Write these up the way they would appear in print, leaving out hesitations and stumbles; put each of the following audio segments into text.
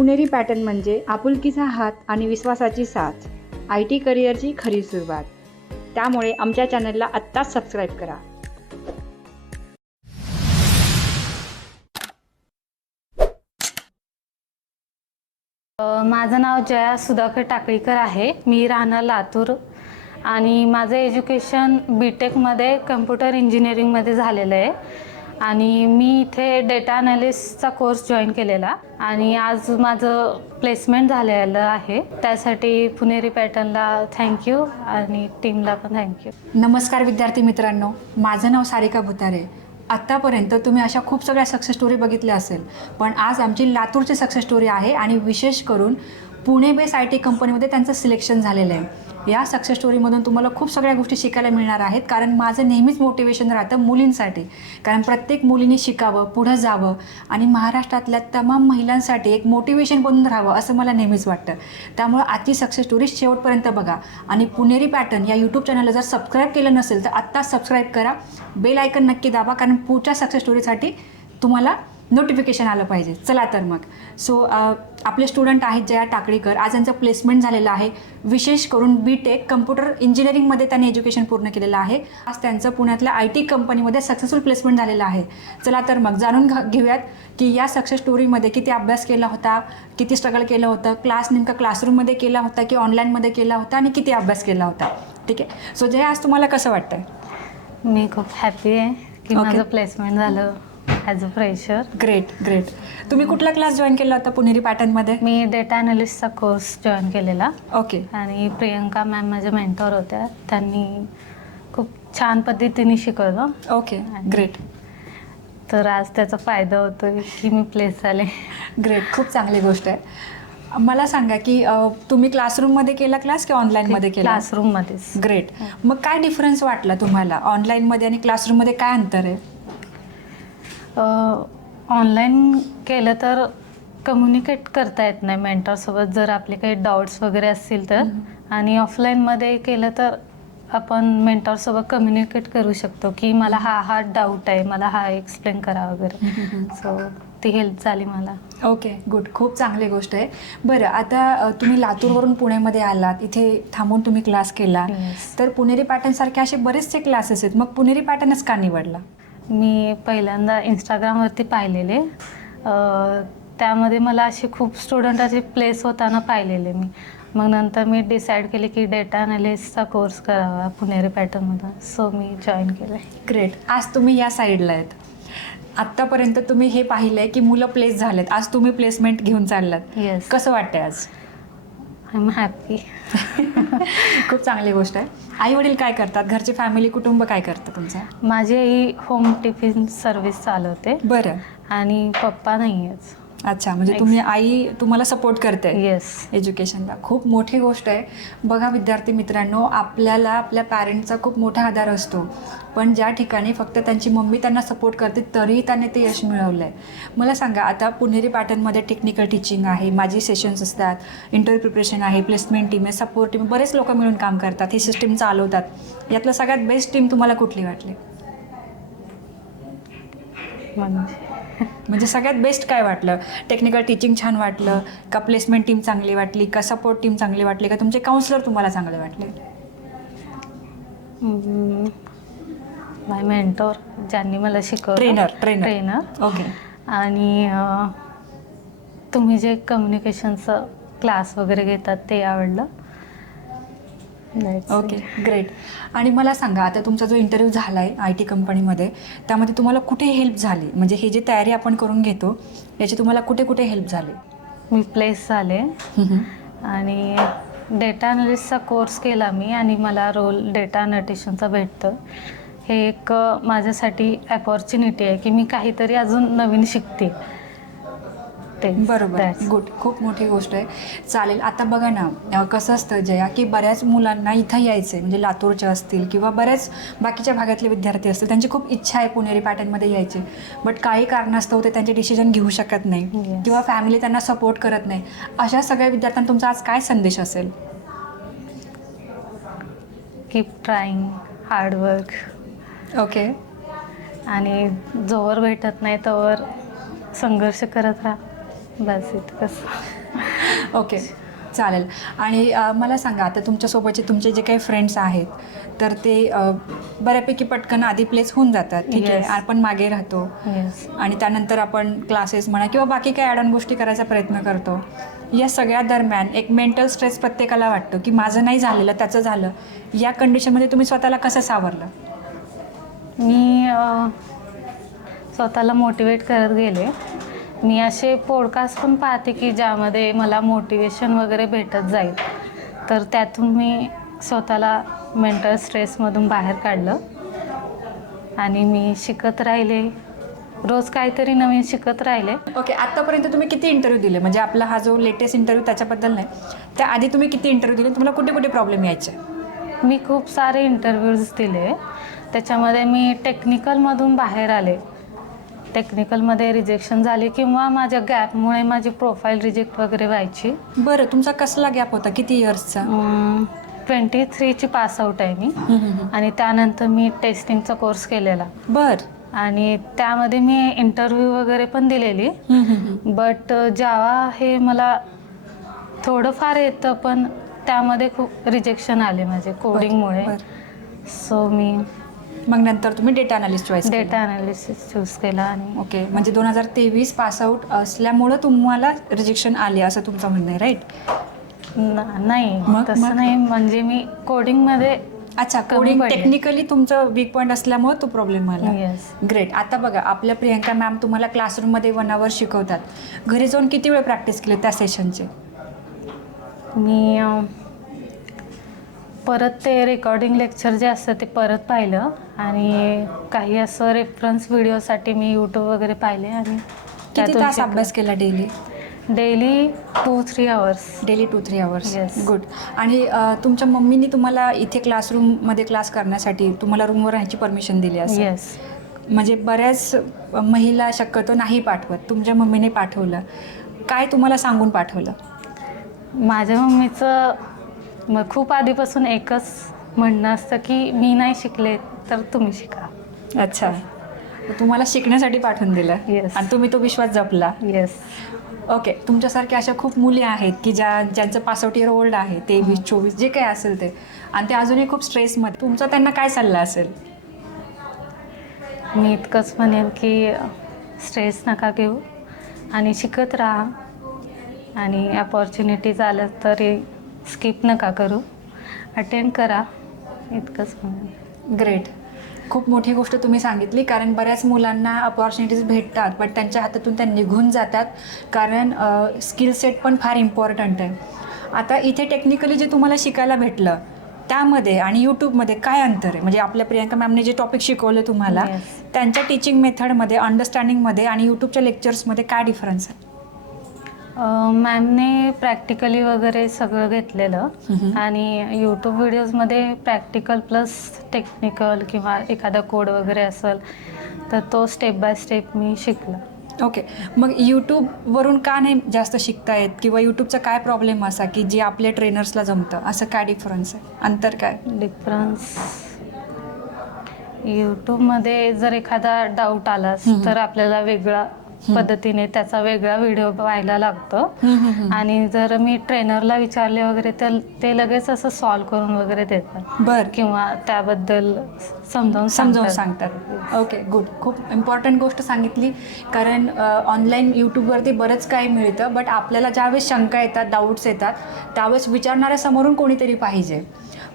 पुणेरी pattern म्हणजे आपुलकीचा हात आणि विश्वासाची साथ, IT करिअरची खरी सुरुवात. त्यामुळे आमच्या चॅनलला आत्ताच सबस्क्राईब करा. माझं नाव जया सुधाकर टाकळीकर आहे. मी राहणार लातूर आणि माझं एज्युकेशन BTechमध्ये कम्प्युटर इंजिनिअरिंगमध्ये झालेलं आहे आणि मी इथे डेटा ॲनालिस्टचा कोर्स जॉईन केलेला आणि आज माझं प्लेसमेंट झालेलं आहे. त्यासाठी पुणेरी पॅटर्नला थँक्यू आणि टीमला पण थँक्यू. नमस्कार विद्यार्थी मित्रांनो, माझं नाव सारिका भुतारे. आत्तापर्यंत तुम्ही अशा खूप सगळ्या सक्सेस स्टोरी बघितल्या असेल, पण आज आमची लातूरची सक्सेस स्टोरी आहे आणि विशेष करून पुणे बेस IT कंपनीमध्ये त्यांचं सिलेक्शन झालेलं आहे. या सक्सेस स्टोरीमधून तुम्हाला खूप सगळ्या गोष्टी शिकायला मिळणार आहेत, कारण माझं नेहमीच मोटिवेशन राहतं मुलींसाठी. कारण प्रत्येक मुलीने शिकावं, पुढं जावं आणि महाराष्ट्रातल्या तमाम महिलांसाठी एक मोटिवेशन बनून राहावं असं मला नेहमीच वाटतं. त्यामुळे आजची सक्सेस स्टोरी शेवटपर्यंत बघा आणि पुणेरी पॅटर्न या यूट्यूब चॅनलला जर सबस्क्राईब केलं नसेल तर आत्ताच सबस्क्राईब करा, बेल आयकन नक्की दाबा, कारण पुढच्या सक्सेस स्टोरीसाठी तुम्हाला नोटिफिकेशन आलं पाहिजे. चला तर मग आपले स्टुडंट आहेत जया टाकळीकर. आज यांचं प्लेसमेंट झालेलं आहे. विशेष करून BTech कम्प्युटर इंजिनिअरिंगमध्ये त्यांनी एज्युकेशन पूर्ण केलेलं आहे. आज त्यांचं पुण्यातल्या IT कंपनीमध्ये सक्सेसफुल प्लेसमेंट झालेलं आहे. चला तर मग जाणून घेऊयात की या सक्सेस स्टोरीमध्ये किती अभ्यास केला होता, किती स्ट्रगल केलं होतं, क्लास नेमका क्लासरूममध्ये केला होता की ऑनलाईनमध्ये केला होता आणि किती अभ्यास केला होता. ठीक आहे. सो जया, आज तुम्हाला कसं वाटतंय? मी खूप हॅपी आहे की माझं प्लेसमेंट झालं ॲज अ फ्रेशर. ग्रेट. तुम्ही कुठला क्लास जॉईन केला होता पुणेरी पॅटर्नमध्ये? मी डेटा ॲनालिस्टचा कोर्स जॉईन केलेला. ओके. आणि प्रियंका मॅम माझ्या मेंटॉर होत्या. त्यांनी खूप छान पद्धतीने शिकवलं. Okay, great. तर आज त्याचा फायदा होतोय की मी प्लेस झाले. ग्रेट, खूप चांगली गोष्ट आहे. मला सांगा की तुम्ही क्लासरूममध्ये केला क्लास की ऑनलाईनमध्ये केला? क्लासरूममध्येच. ग्रेट. मग काय डिफरन्स वाटला तुम्हाला ऑनलाईनमध्ये आणि क्लासरूममध्ये? काय अंतर आहे? ऑनलाईन केलं तर कम्युनिकेट करता येत नाही मेंटॉरसोबत जर आपले काही डाऊट्स वगैरे असतील तर. आणि ऑफलाईनमध्ये केलं तर आपण मेंटॉरसोबत कम्युनिकेट करू शकतो की मला हा डाऊट आहे, मला हा एक्सप्लेन करा वगैरे. सो ती हेल्प झाली मला. Okay, good. खूप चांगली गोष्ट आहे. बरं, आता तुम्ही लातूरवरून पुण्यामध्ये आलात, इथे थांबून तुम्ही क्लास केला. तर पुणेरी पॅटर्नसारखे असे बरेचसे क्लासेस आहेत, मग पुणेरी पॅटर्नच का निवडला? मी पहिल्यांदा इंस्टाग्रामवरती पाहिलेले. त्यामध्ये मला असे खूप स्टुडंट असे प्लेस होताना पाहिलेले मी. मग नंतर मी डिसाईड केले की डेटा ॲनालिस्टचा कोर्स करावा पुणेरी पॅटर्नमधून. सो मी जॉईन केलं आहे. ग्रेट. आज तुम्ही या साईडला आहेत. आत्तापर्यंत तुम्ही हे पाहिलं आहे की मुलं प्लेस झालेत, आज तुम्ही प्लेसमेंट घेऊन चाललात. येस. कसं वाटतंय आज? I am happy. खूप चांगली गोष्ट आहे. आई वडील काय करतात? घरचे फॅमिली कुटुंब काय करतं तुमचं? माझी आई होम टिफिन सर्व्हिस चालवते. बरं. आणि पप्पा नाही आहेच. अच्छा, म्हणजे तुम्ही आई तुम्हाला सपोर्ट करते येस. एज्युकेशनला. खूप मोठी गोष्ट आहे. बघा विद्यार्थी मित्रांनो, आपल्याला आपल्या पॅरेंटचा खूप मोठा आधार असतो, पण ज्या ठिकाणी फक्त त्यांची मम्मी त्यांना सपोर्ट करते तरीही त्याने ते यश मिळवलं आहे. मला सांगा, आता पुणेरी पॅटर्नमध्ये टेक्निकल टीचिंग आहे, माझी सेशन्स असतात, इंटरव्ह्यू प्रिपरेशन आहे, प्लेसमेंट टीम आहे, सपोर्ट टीम, बरेच लोक मिळून काम करतात, ही सिस्टीम चालवतात. यातलं सगळ्यात बेस्ट टीम तुम्हाला कुठली वाटली? म्हणजे सगळ्यात बेस्ट काय वाटलं? टेक्निकल टीचिंग छान वाटलं का? प्लेसमेंट टीम चांगली वाटली का? सपोर्ट टीम चांगली वाटली का? तुमचे काउन्सिलर तुम्हाला चांगले वाटले? माय मेंटॉर ज्यांनी मला शिकवलं. ट्रेनर. ओके. आणि तुम्ही जे कम्युनिकेशनचं क्लास वगैरे घेतात ते आवडलं. Okay, great. आणि मला सांगा, आता तुमचा जो इंटरव्ह्यू झाला आहे IT कंपनीमध्ये, त्यामध्ये तुम्हाला कुठे हेल्प झाली? म्हणजे ही जी तयारी आपण करून घेतो याची तुम्हाला कुठे कुठे हेल्प झाली? मी प्लेस झाले आणि डेटा ॲनालिस्टचा कोर्स केला मी आणि मला रोल डेटा नोटेशनचा भेटतं. हे एक माझ्यासाठी अपॉर्च्युनिटी आहे की मी काहीतरी अजून नवीन शिकते. बरोबर, गुड. खूप मोठी गोष्ट आहे. चालेल. आता बघा ना, कसं असतं जया की बऱ्याच मुलांना इथं यायचं आहे, म्हणजे लातूरचे असतील किंवा बऱ्याच बाकीच्या भागातले विद्यार्थी असतील, त्यांची खूप इच्छा आहे पुणेरी पॅटर्नमध्ये यायची, बट काही कारणास्तव ते त्यांचे डिसिजन घेऊ शकत नाही किंवा फॅमिली त्यांना सपोर्ट करत नाही. अशा सगळ्या विद्यार्थ्यांना तुमचा आज काय संदेश असेल? Keep trying, hard work. ओके. आणि जोवर भेटत नाही तोवर संघर्ष करत राहा. बस इतकंच. ओके, चालेल. आणि मला सांगा, आता तुमच्यासोबतचे तुमचे जे काही फ्रेंड्स आहेत तर ते बऱ्यापैकी पटकन आधी प्लेस होऊन जातात, ठीक आहे, Yes. आपण मागे राहतो येस. आणि त्यानंतर आपण क्लासेस म्हणा किंवा बाकी काही ॲड ऑन गोष्टी करायचा प्रयत्न करतो. या सगळ्या दरम्यान एक मेंटल स्ट्रेस प्रत्येकाला वाटतो की माझं नाही झालेलं, त्याचं झालं. या कंडिशनमध्ये तुम्ही स्वतःला कसं सावरलं? मी स्वतःला मोटिवेट करत गेले. मी असे पॉडकास्ट पण पाहते की ज्यामध्ये मला मोटिवेशन वगैरे भेटत जाईल, तर त्यातून मी स्वतःला मेंटल स्ट्रेसमधून बाहेर काढलं आणि मी शिकत राहिले, रोज काहीतरी नवीन शिकत राहिले. ओके, आत्तापर्यंत तुम्ही किती इंटरव्ह्यू दिले? म्हणजे आपला हा जो लेटेस्ट इंटरव्ह्यू त्याच्याबद्दल नाही, त्याआधी तुम्ही किती इंटरव्ह्यू दिले? तुम्हाला कुठे कुठे प्रॉब्लेम यायचे? मी खूप सारे इंटरव्ह्यूज दिले, त्याच्यामध्ये मी टेक्निकलमधून बाहेर आले. टेक्निकलमध्ये रिजेक्शन झाले किंवा माझ्या गॅपमुळे माझी प्रोफाईल रिजेक्ट वगैरे व्हायची. बरं, तुमचा कसला गॅप होता? किती इयर्सचा? 23ची पासआउट आहे मी. आणि त्यानंतर मी टेस्टिंगचा कोर्स केलेला बरं. आणि त्यामध्ये मी इंटरव्ह्यू वगैरे पण दिलेली. बट जावा हे मला थोडंफार येतं, पण त्यामध्ये खूप रिजेक्शन आले माझे कोडिंगमुळे. सो मी मग नंतर तुम्ही data analyst choice data analysis choose केला. आणि ओके, म्हणजे 2023 पासआउट असल्यामुळं तुम्हाला रिजेक्शन आले असं तुमचं म्हणणं आहे, राईट? नाही, मग? तसं नाही. म्हणजे मी कोडिंगमध्ये अच्छा, कमी कोडिंग पडले. टेक्निकली तुमचं वीक पॉईंट असल्यामुळे तो प्रॉब्लेम आला. येस. ग्रेट. आता बघा, आपल्या प्रियंका मॅम तुम्हाला क्लासरूममध्ये 1 hour शिकवतात. घरी जाऊन किती वेळ प्रॅक्टिस केली त्या सेशनचे? मी परत ते रेकॉर्डिंग लेक्चर जे असतं ते परत पाहिलं आणि काही असं रेफरन्स व्हिडिओसाठी मी यूट्यूब वगैरे पाहिले आणि किती तास अभ्यास केला daily? Daily 2-3 hours. Daily 2-3 hours. Yes. Good. आणि तुमच्या मम्मीनी तुम्हाला इथे क्लासरूममध्ये क्लास करण्यासाठी तुम्हाला रूमवर राहायची परमिशन दिली असेल? येस. म्हणजे बऱ्याच महिला शक्यतो नाही पाठवत, तुमच्या मम्मीने पाठवलं. काय तुम्हाला सांगून पाठवलं? माझ्या मम्मीचं मग खूप आधीपासून एकच म्हणणं असतं की मी नाही शिकले तर तुम्ही शिका. अच्छा, तुम्हाला शिकण्यासाठी पाठवून दिलं. Yes. आणि तुम्ही तो विश्वास जपला. येस. ओके, तुमच्यासारख्या अशा खूप मुली आहेत की ज्यांचं पासआउट इयर ओल्ड आहे, 23-24 जे काही असेल ते, आणि ते अजूनही खूप स्ट्रेसमध्ये. तुमचा त्यांना काय सल्ला असेल? मी इतकंच म्हणेन की स्ट्रेस नका घेऊ आणि शिकत राहा आणि अपॉर्च्युनिटीज आलं तरी स्किप नका करू, अटेंड करा, इतकंच म्हणेन. ग्रेट. खूप मोठी गोष्ट तुम्ही सांगितली, कारण बऱ्याच मुलांना अपॉर्च्युनिटीज भेटतात बट त्यांच्या हातातून त्या निघून जातात, कारण स्किल सेट पण फार इम्पॉर्टंट आहे. आता इथे टेक्निकली जे तुम्हाला शिकायला भेटलं त्यामध्ये आणि यूट्यूबमध्ये काय अंतर आहे? म्हणजे आपल्या प्रियंका मॅमने जे टॉपिक शिकवलं तुम्हाला, Yes. त्यांच्या टीचिंग मेथडमध्ये, अंडरस्टँडिंगमध्ये आणि यूट्यूबच्या लेक्चर्समध्ये काय डिफरन्स आहे? मॅमने प्रॅक्टिकली वगैरे सगळं घेतलेलं आणि यूट्यूब व्हिडिओजमध्ये प्रॅक्टिकल प्लस टेक्निकल किंवा एखादा कोड वगैरे असेल तर तो स्टेप बाय स्टेप मी शिकला. ओके, मग यूट्यूबवरून का नाही जास्त शिकता येत किंवा यूट्यूबचा काय प्रॉब्लेम असा की जे आपल्या ट्रेनर्सला जमतं, असं काय डिफरन्स आहे, अंतर काय? डिफरन्स यूट्यूबमध्ये जर एखादा डाऊट आला तर आपल्याला वेगळा पद्धतीने त्याचा वेगळा व्हिडिओ पाहायला लागतो आणि जर मी ट्रेनरला विचारले वगैरे तर ते लगेच असं सॉल्व करून वगैरे देतात बरं, किंवा त्याबद्दल समजावून सांगतात. Okay, good. खूप इम्पॉर्टंट गोष्ट सांगितली, कारण ऑनलाईन यूट्यूबवरती बरंच काही मिळतं बट आपल्याला ज्यावेळेस शंका येतात, डाऊट्स येतात, त्यावेळेस विचारणाऱ्या समोरून कोणीतरी पाहिजे.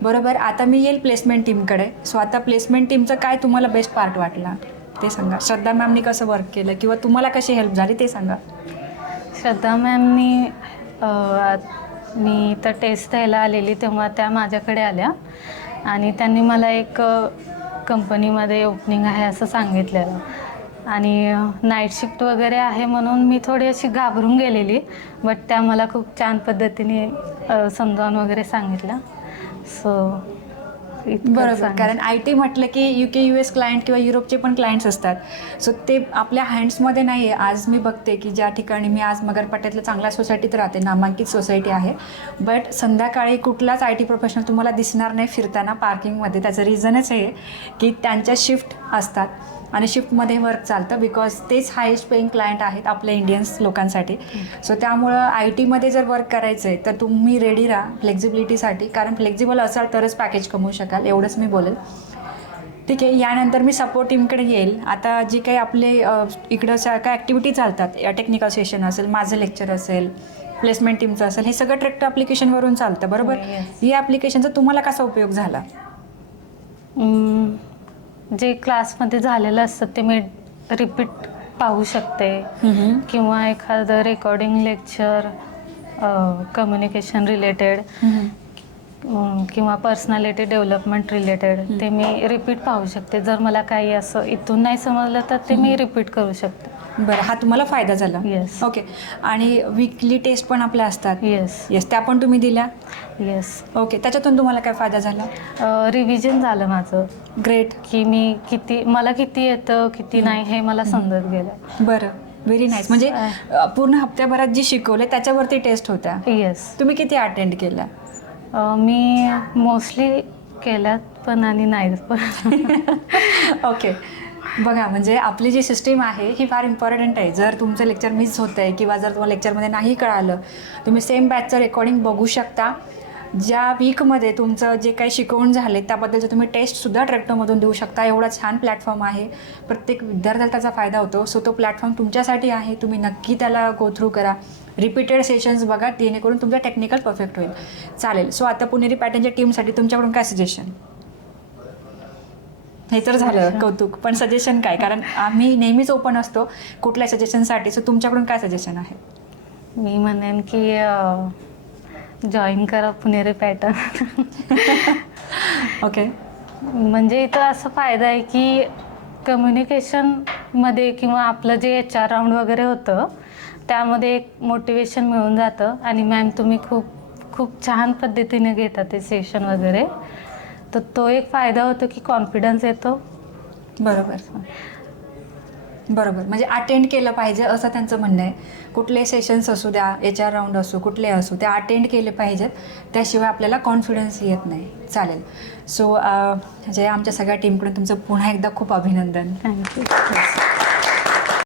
बरोबर. आता मी येईल प्लेसमेंट टीमकडे. सो आता प्लेसमेंट टीमचं काय तुम्हाला बेस्ट पार्ट वाटला ते सांगा. श्रद्धा मॅमनी कसं वर्क केलं किंवा तुम्हाला कशी हेल्प झाली ते सांगा. श्रद्धा मॅमनी मी तर टेस्ट द्यायला आलेली तेव्हा त्या माझ्याकडे आल्या आणि त्यांनी मला एक कंपनीमध्ये ओपनिंग आहे असं सांगितलेलं आणि नाईट शिफ्ट वगैरे आहे म्हणून मी थोडी अशी घाबरून गेलेली, बट त्या मला खूप छान पद्धतीने समजावून वगैरे सांगितलं. सो बरोबर, कारण IT म्हटलं की UK US क्लायंट किंवा युरोपचे पण क्लायंट्स असतात. सो ते आपल्या हँड्समध्ये नाही आहे. आज मी बघते की ज्या ठिकाणी मी आज मगरपाट्यातल्या चांगल्या सोसायटीत राहते, नामांकित सोसायटी आहे, बट संध्याकाळी कुठलाच IT प्रोफेशनल तुम्हाला दिसणार नाही फिरताना पार्किंगमध्ये. त्याचं रिझनच आहे की त्यांच्या शिफ्ट असतात आणि शिफ्टमध्ये वर्क चालतं बिकॉज तेच हायेस्ट पेईंग क्लायंट आहेत आपल्या इंडियन्स लोकांसाठी. सो त्यामुळं आय टीमध्ये जर वर्क करायचं आहे तर तुम्ही रेडी राहा फ्लेक्झिबिलिटीसाठी, कारण फ्लेक्झिबल असाल तरच पॅकेज कमवू शकाल, एवढंच मी बोलेल. ठीक आहे, यानंतर मी सपोर्ट टीमकडे येईल. आता जी काही आपले इकडं काय ॲक्टिव्हिटी चालतात, टेक्निकल सेशन असेल, माझं लेक्चर असेल, प्लेसमेंट टीमचं असेल, हे सगळं ट्रॅक्ट ॲप्लिकेशनवरून चालतं बरोबर. या ॲप्लिकेशनचा तुम्हाला कसा उपयोग झाला? जे क्लासमध्ये झालेलं असतं ते मी रिपीट पाहू शकते किंवा एखादं रेकॉर्डिंग लेक्चर कम्युनिकेशन रिलेटेड किंवा पर्सनॅलिटी डेव्हलपमेंट रिलेटेड ते मी रिपीट पाहू शकते. जर मला काही असं इथून नाही समजलं तर ते मी रिपीट करू शकते. बरं, हा तुम्हाला फायदा झाला. येस. ओके. आणि वीकली टेस्ट पण आपल्या असतात. येस, त्या पण तुम्ही दिल्या. येस. ओके, त्याच्यातून तुम्हाला काय फायदा झाला? रिव्हिजन झालं माझं. ग्रेट. की मला किती येतं किती नाही हे मला समजत गेलं. बरं, व्हेरी नाईस. म्हणजे पूर्ण हप्त्याभरात जी शिकवले त्याच्यावरती टेस्ट होत्या. येस. तुम्ही किती अटेंड केल्या? मी मोस्टली केल्यात पण आणि नाही पण. ओके. बघा, म्हणजे आपली जी सिस्टीम आहे ही फार इम्पॉर्टंट आहे. जर तुमचं लेक्चर मिस होतं आहे किंवा जर तुम्हाला लेक्चरमध्ये नाही कळालं, तुम्ही सेम बॅचचं रेकॉर्डिंग बघू शकता. ज्या वीकमध्ये तुमचं जे काही शिकवून झाले त्याबद्दलचं तुम्ही टेस्टसुद्धा ट्रॅक्टरमधून देऊ शकता. एवढा छान प्लॅटफॉर्म आहे, प्रत्येक विद्यार्थ्याला त्याचा फायदा होतो. सो तो प्लॅटफॉर्म तुमच्यासाठी आहे, तुम्ही नक्की त्याला गो थ्रू करा. रिपीटेड सेशन्स बघा, जेणेकरून तुमचं टेक्निकल परफेक्ट होईल. चालेल. सो आता पुणेरी पॅटर्नच्या टीमसाठी तुमच्याकडून काय सजेशन? हे तर झालं कौतुक, पण सजेशन काय? कारण आम्ही नेहमीच ओपन असतो कुठल्या सजेशनसाठी. सो तुमच्याकडून काय सजेशन आहे? मी म्हणेन की जॉईन करा पुणेरी पॅटर्न. ओके. म्हणजे इथं असं फायदा आहे की कम्युनिकेशनमध्ये किंवा आपलं जे HR राऊंड वगैरे होतं त्यामध्ये एक मोटिवेशन मिळून जातं. आणि मॅम तुम्ही खूप छान पद्धतीने घेता ते सेशन वगैरे, तर तो एक फायदा होतो की कॉन्फिडन्स येतो. बरोबर. म्हणजे अटेंड केलं पाहिजे असं त्यांचं म्हणणं आहे. कुठले सेशन्स असू द्या, HR राऊंड असो, कुठले असो, ते अटेंड केले पाहिजेत, त्याशिवाय आपल्याला कॉन्फिडन्स येत नाही. चालेल. सो जे आमच्या सगळ्या टीमकडून तुमचं पुन्हा एकदा खूप अभिनंदन. थँक्यू.